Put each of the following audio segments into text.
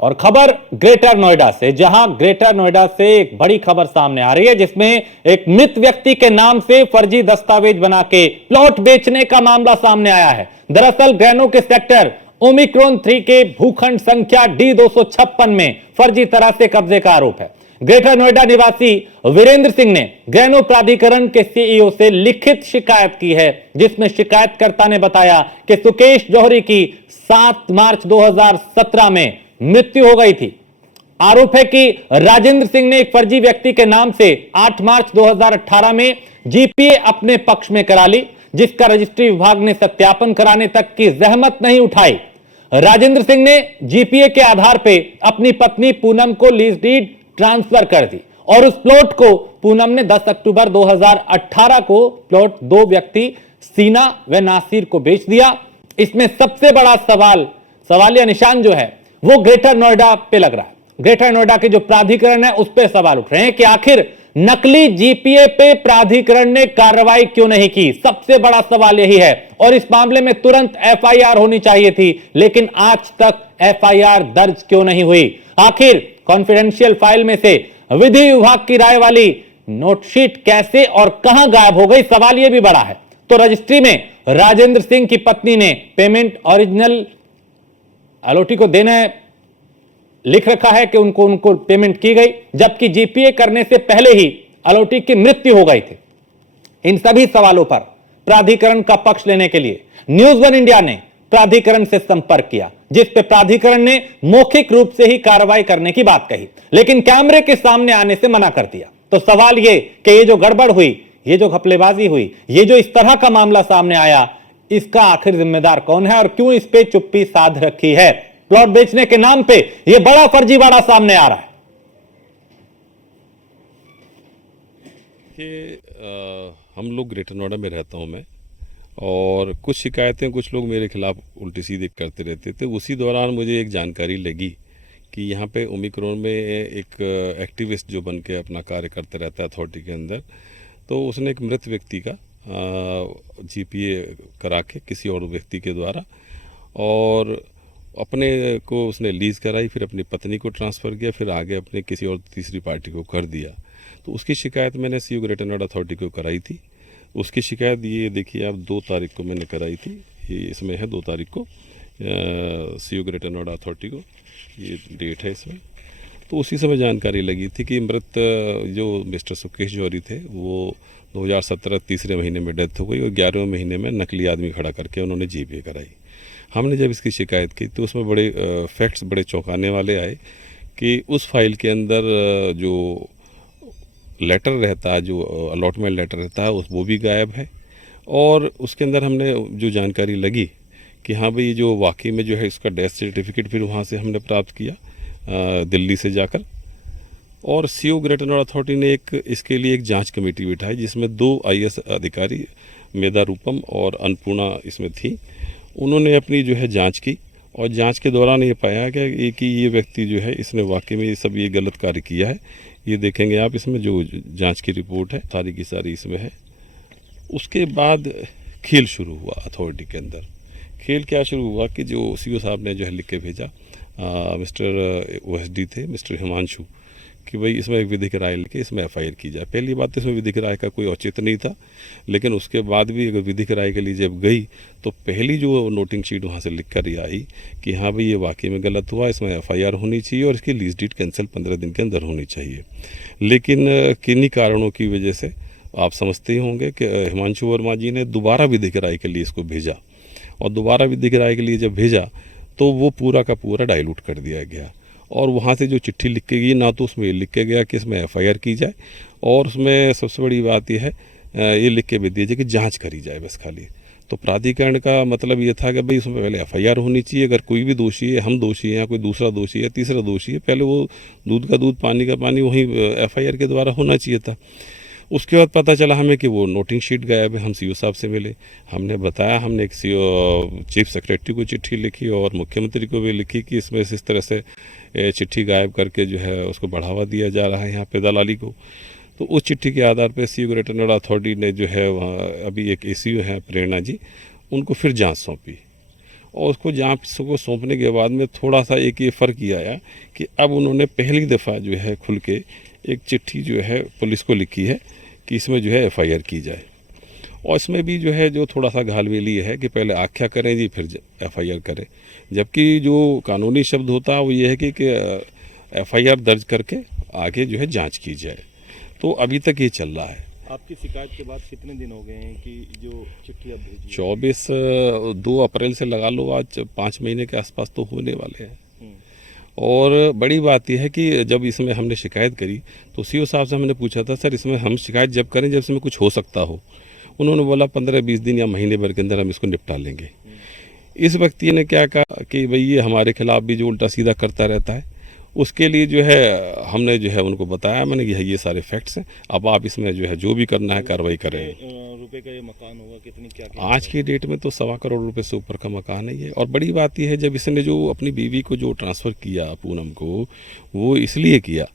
और खबर ग्रेटर नोएडा से, जहां ग्रेटर नोएडा से एक बड़ी खबर सामने आ रही है, जिसमें एक मृत व्यक्ति के नाम से फर्जी दस्तावेज बना के प्लॉट बेचने का मामला सामने आया है। दरअसल ग्रैनो के सेक्टर ओमिक्रॉन 3 के भूखंड संख्या D256 में फर्जी तरह से कब्जे का आरोप है। ग्रेटर नोएडा निवासी वीरेंद्र सिंह ने ग्रैनो प्राधिकरण के सीईओ से लिखित शिकायत की है, जिसमें शिकायतकर्ता ने बताया कि सुकेश जौहरी की 7 मार्च 2017 में मृत्यु हो गई थी। आरोप है कि राजेंद्र सिंह ने एक फर्जी व्यक्ति के नाम से 8 मार्च 2018 में जीपीए अपने पक्ष में करा ली, जिसका रजिस्ट्री विभाग ने सत्यापन कराने तक की जहमत नहीं उठाई। राजेंद्र सिंह ने जीपीए के आधार पर अपनी पत्नी पूनम को लीज डीड ट्रांसफर कर दी और उस प्लॉट को पूनम ने 10 अक्टूबर 2018 को प्लॉट 2 व्यक्ति सीना व नासिर को बेच दिया। इसमें सबसे बड़ा सवालिया निशान जो है वो ग्रेटर नोएडा पे लग रहा है। ग्रेटर नोएडा के जो प्राधिकरण है उस पर सवाल उठ रहे हैं कि आखिर नकली जीपीए पे प्राधिकरण ने कार्रवाई क्यों नहीं की। सबसे बड़ा सवाल यही है और इस मामले में तुरंत एफआईआर होनी चाहिए थी, लेकिन आज तक एफआईआर दर्ज क्यों नहीं हुई। आखिर कॉन्फिडेंशियल फाइल में से विधि विभाग की राय वाली नोटशीट कैसे और कहां गायब हो गई, सवाल यह भी बड़ा है। तो रजिस्ट्री में राजेंद्र सिंह की पत्नी ने पेमेंट ओरिजिनल अलॉटी को देना लिख रखा है कि उनको पेमेंट की गई, जबकि जीपीए करने से पहले ही अलॉटी की मृत्यु हो गई थी। इन सभी सवालों पर प्राधिकरण का पक्ष लेने के लिए न्यूज वन इंडिया ने प्राधिकरण से संपर्क किया, जिस पे प्राधिकरण ने मौखिक रूप से ही कार्रवाई करने की बात कही, लेकिन कैमरे के सामने आने से मना कर दिया। तो सवाल ये कि ये जो गड़बड़ हुई, ये जो घपलेबाजी हुई, ये जो इस तरह का मामला सामने आया, इसका आखिर जिम्मेदार कौन है और क्यों इस पे चुप्पी साध रखी है। प्लॉट बेचने के नाम पे ये बड़ा फर्जीवाड़ा सामने आ रहा है। हम लोग ग्रेटर नोएडा में रहता हूं मैं, और कुछ शिकायतें कुछ लोग मेरे खिलाफ उल्टी सीधी करते रहते थे। उसी दौरान मुझे एक जानकारी लगी कि यहाँ पे ओमिक्रॉन में एक एक्टिविस्ट जो बन के अपना कार्य करते रहता है अथॉरिटी के अंदर, तो उसने एक मृत व्यक्ति का जीपीए करा के किसी और व्यक्ति के द्वारा, और अपने को उसने लीज़ कराई, फिर अपनी पत्नी को ट्रांसफ़र किया, फिर आगे अपने किसी और तीसरी पार्टी को कर दिया। तो उसकी शिकायत मैंने सीईओ ग्रेटर नोएडा अथॉरिटी को कराई थी। उसकी शिकायत ये देखिए आप 2 तारीख को मैंने कराई थी, ये इसमें है 2 तारीख को सीईओ ग्रेटर नोएडा अथॉरिटी को, ये डेट है इसमें। तो उसी समय जानकारी लगी थी कि मृत जो मिस्टर सुकेश जौहरी थे वो 2017 तीसरे महीने में डेथ हो गई और 11वें महीने में नकली आदमी खड़ा करके उन्होंने जीपीए कराई। हमने जब इसकी शिकायत की तो उसमें बड़े फैक्ट्स बड़े चौंकाने वाले आए कि उस फाइल के अंदर जो लेटर रहता है, जो अलॉटमेंट लेटर रहता है, वो भी गायब है। और उसके अंदर हमने जो जानकारी लगी कि हाँ भाई जो वाकई में जो है इसका डेथ सर्टिफिकेट फिर वहाँ से हमने प्राप्त किया दिल्ली से जाकर, और सीईओ ग्रेटर नोएडा अथॉरिटी ने इसके लिए एक जांच कमेटी बिठाई, जिसमें 2 आईएएस अधिकारी मेधा रूपम और अन्नपूर्णा इसमें थी। उन्होंने अपनी जो है जांच की और जांच के दौरान ये पाया कि ये व्यक्ति जो है इसने वाकई में ये गलत कार्य किया है। ये देखेंगे आप, इसमें जो जांच की रिपोर्ट है सारी की सारी इसमें है। उसके बाद खेल शुरू हुआ अथॉरिटी के अंदर। खेल क्या शुरू हुआ कि जो सीईओ साहब ने जो है लिख के भेजा, मिस्टर ओएसडी थे मिस्टर हिमांशु, कि भाई इसमें एक विधिक राय लेके इसमें एफआईआर की जाए। पहली बात तो इसमें विधिक राय का कोई औचित्य नहीं था, लेकिन उसके बाद भी अगर विधिक राय के लिए जब गई तो पहली जो नोटिंग शीट वहाँ से लिख कर आई कि हाँ भाई ये वाकई में गलत हुआ, इसमें एफआईआर होनी चाहिए और इसकी लीज डीड कैंसिल 15 दिन के अंदर होनी चाहिए। लेकिन किन्हीं कारणों की वजह से आप समझते ही होंगे कि हिमांशु वर्मा जी ने दोबारा विधिक राय के लिए इसको भेजा, और दोबारा विधिक राय के लिए जब भेजा तो वो पूरा का पूरा डाइल्यूट कर दिया गया। और वहाँ से जो चिट्ठी लिख के गई, ना तो उसमें लिख के गया कि इसमें एफआईआर की जाए, और उसमें सबसे बड़ी बात यह है ये लिख के भी दिया जाए कि जांच करी जाए बस खाली। तो प्राधिकरण का मतलब ये था कि भाई उसमें पहले एफआईआर होनी चाहिए। अगर कोई भी दोषी है, हम दोषी हैं या कोई दूसरा दोषी है, तीसरा दोषी है, पहले वो दूध का दूध पानी का पानी वहीं एफआईआर के द्वारा होना चाहिए था। उसके बाद पता चला हमें कि वो नोटिंग शीट गायब है। हम सीईओ साहब से मिले, हमने बताया, हमने एक चीफ सेक्रेटरी को चिट्ठी लिखी और मुख्यमंत्री को भी लिखी कि इसमें इस तरह से चिट्ठी गायब करके जो है उसको बढ़ावा दिया जा रहा है यहाँ पे दलाली को। तो उस चिट्ठी के आधार पर सीईओ ग्रेटर नोएडा अथॉरिटी ने जो है वहाँ अभी एक एसीओ है प्रेरणा जी, उनको फिर जांच सौंपी और उसको जांच को सौंपने के बाद में थोड़ा सा एक ये फ़र्क ये आया कि अब उन्होंने पहली दफ़ा जो है खुल के एक चिट्ठी जो है पुलिस को लिखी है कि इसमें जो है एफआईआर की जाए। और इसमें भी जो है जो थोड़ा सा घालमेली है कि पहले आख्या करें जी फिर एफआईआर करें, जबकि जो कानूनी शब्द होता है वो ये है कि एफआईआर दर्ज करके आगे जो है जांच की जाए। तो अभी तक ये चल रहा है। आपकी शिकायत के बाद कितने दिन हो गए हैं कि जो चिट्ठी अब भेजी है? 2 अप्रैल से लगा लो, आज 5 महीने के आसपास तो होने वाले हैं। और बड़ी बात यह है कि जब इसमें हमने शिकायत करी तो सीओ साहब से हमने पूछा था सर इसमें हम शिकायत जब करें जब इसमें कुछ हो सकता हो। उन्होंने बोला 15-20 दिन या महीने भर के अंदर हम इसको निपटा लेंगे। इस व्यक्ति ने क्या कहा कि भाई ये हमारे खिलाफ भी जो उल्टा सीधा करता रहता है, उसके लिए जो है हमने जो है उनको बताया, मैंने कि ये सारे फैक्ट्स हैं, अब आप इसमें जो है जो भी करना है कार्रवाई करें। रुपए का ये मकान होगा कितनी क्या आज की डेट में तो 1.25 करोड़ रुपए से ऊपर का मकान है ये। और बड़ी बात यह है जब इसने जो अपनी बीवी को जो ट्रांसफ़र किया पूनम को, वो इसलिए किया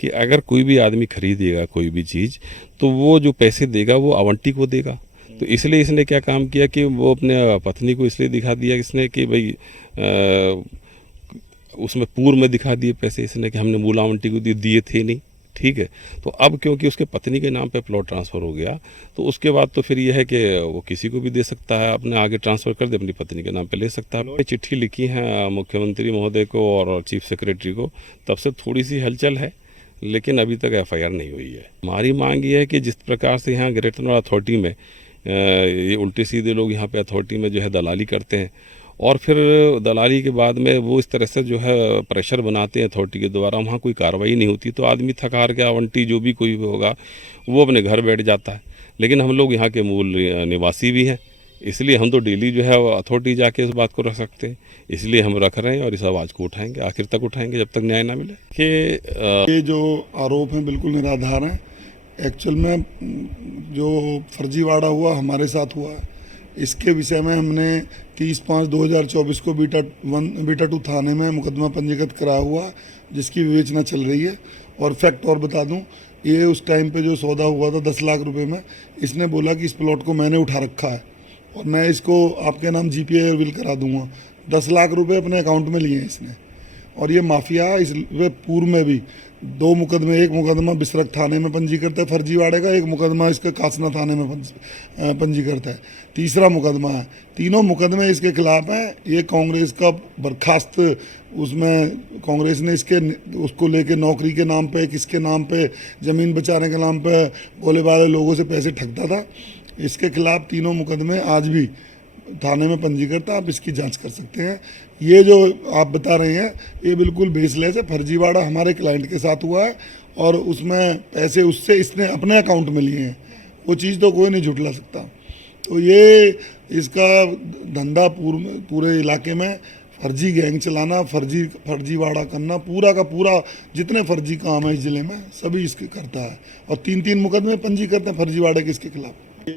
कि अगर कोई भी आदमी खरीदेगा कोई भी चीज़ तो वो जो पैसे देगा वो आवंटी को देगा। तो इसलिए इसने क्या काम किया कि वो अपने पत्नी को इसलिए दिखा दिया इसने कि भाई उसमें पूर्व में दिखा दिए पैसे इसने कि हमने मूल आवंटी को दिए थे नहीं, ठीक है। तो अब क्योंकि उसके पत्नी के नाम पे प्लॉट ट्रांसफ़र हो गया तो उसके बाद तो फिर यह है कि वो किसी को भी दे सकता है, अपने आगे ट्रांसफ़र कर दे, अपनी पत्नी के नाम पे ले सकता है। चिट्ठी लिखी है मुख्यमंत्री महोदय को और चीफ सेक्रेटरी को, तब से थोड़ी सी हलचल है लेकिन अभी तक एफआईआर नहीं हुई है। हमारी मांग ये है कि जिस प्रकार से यहाँ ग्रेटर नोएडा अथॉरिटी में ये उल्टे सीधे लोग यहाँ पे अथॉरिटी में जो है दलाली करते हैं और फिर दलाली के बाद में वो इस तरह से जो है प्रेशर बनाते हैं अथॉरिटी के द्वारा, वहाँ कोई कार्रवाई नहीं होती तो आदमी थक हार के आवंटी जो भी कोई होगा वो अपने घर बैठ जाता है। लेकिन हम लोग यहाँ के मूल निवासी भी हैं, इसलिए हम तो डेली जो है अथॉरिटी जाके इस बात को रख सकते हैं, इसलिए हम रख रहे हैं और इस आवाज़ को उठाएंगे, आखिर तक उठाएंगे जब तक न्याय ना मिले। कि ये जो आरोप हैं बिल्कुल निराधार हैं। एक्चुअल में जो फर्जीवाड़ा हुआ हमारे साथ हुआ है, इसके विषय में हमने 30/5/2024 को बीटा 2 थाने में मुकदमा पंजीकृत कराया हुआ जिसकी विवेचना चल रही है। और फैक्ट और बता दूं, ये उस टाइम पे जो सौदा हुआ था 10 लाख रुपए में, इसने बोला कि इस प्लॉट को मैंने उठा रखा है और मैं इसको आपके नाम जीपीए और विल करा दूंगा। 10 लाख रुपए अपने अकाउंट में लिए हैं इसने। और ये माफिया इस पूर्व में भी 2 मुकदमे, एक मुकदमा बिसरख थाने में पंजीकृत है फर्जीवाड़े का, एक मुकदमा इसके कासना थाने में पंजीकृत है, तीसरा मुकदमा है। तीनों मुकदमे इसके खिलाफ हैं। ये कांग्रेस का बर्खास्त, उसमें कांग्रेस ने उसको लेके नौकरी के नाम पे, किसके नाम पे, ज़मीन बचाने के नाम पे भोले वाले लोगों से पैसे ठगता था। इसके खिलाफ तीनों मुकदमे आज भी थाने में पंजीकृत है, आप इसकी जांच कर सकते हैं। ये जो आप बता रहे हैं ये बिल्कुल बेसलेस है। फर्जीवाड़ा हमारे क्लाइंट के साथ हुआ है और उसमें पैसे उससे इसने अपने अकाउंट में लिए हैं, वो चीज़ तो कोई नहीं झुठला सकता। तो ये इसका धंधा पूरे इलाके में फर्जी गैंग चलाना, फर्जीवाड़ा करना, पूरा का पूरा जितने फर्जी काम है इस ज़िले में सभी इसके करता है। और 3-3 मुकदमे पंजीकृत हैं फर्जीवाड़े के इसके खिलाफ।